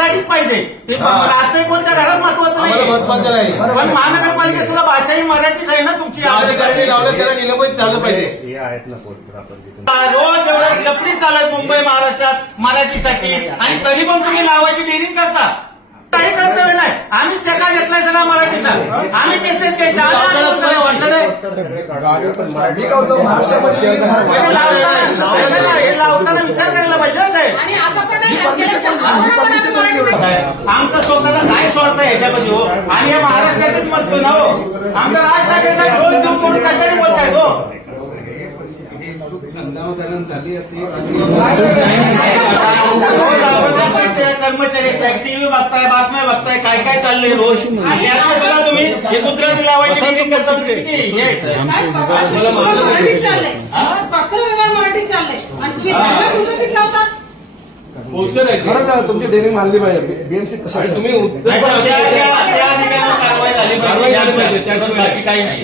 मराठीच पाहिजे. ते राहते कोणत्या घरात महत्वाचं नाही, पण महानगरपालिकेतला भाषा ही मराठीच आहे ना तुमची. अधिकाऱ्यांनी लावलं त्याला निलंबित झालं पाहिजे. रोज एवढं लपडी चालू आहे मुंबई महाराष्ट्रात मराठीसाठी, आणि तरी पण तुम्ही लावायची डेअरिंग करता. काही कर्तव्य नाही. आम्हीच ठेका घेतलाय सगळा मराठीचा. आम्ही केसेस घ्यायच्या. वाटलं नाही हे लावताना विचार करायला पाहिजे साहेब. आमचा स्वतःचा काय स्वार्थ आहे याच्यामध्ये हो. आम्ही या महाराष्ट्रातच म्हणतो ना हो. आमचा राज ठाकरेचा रोज जीव तोडून कशाने बोलताय हो. कर्मचारी टीव्ही बघताय, बातम्या बघताय, काय काय चाललंय रोज. आणि आता सुद्धा तुम्ही हे गुजराती लावायची डेअरिंग करता. किती मराठीत चाललंय, पत्रव्यवहार मराठीत चाललंय आणि तुम्ही गुजरातीत लावतात. खरंच तुमची डेअरिंग मानली पाहिजे. बीएमसी कसं तुम्ही त्या ठिकाणी कारवाई झाली पाहिजे. काही नाही.